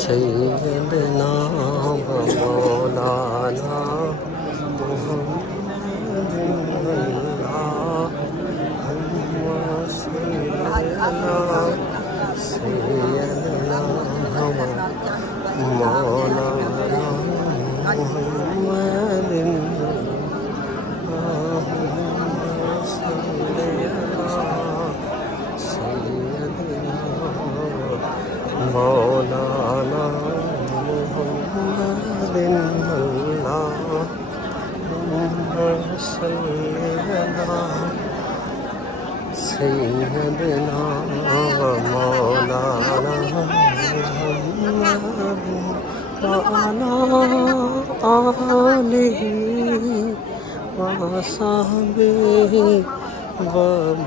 सैयदना मौलाना मौलाना मुहम्मदिन सैयदना मौलाना आलिहि व सहबिहि व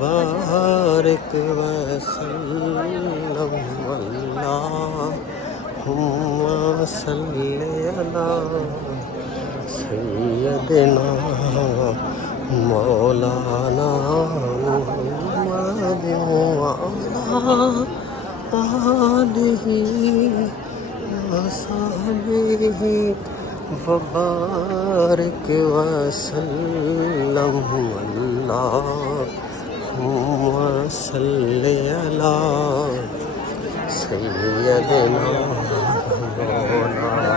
बारिक वसल्लम अल्लाहुम्मा सल्ली अला सैयदना मौलाना मुहम्मदिन व अला आलिहि व सहबिहि व बारिक वसल्लम अल्लाहुम्मा सल्ली अला सैयदना मौलाना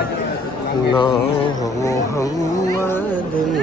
मुहम्मदिन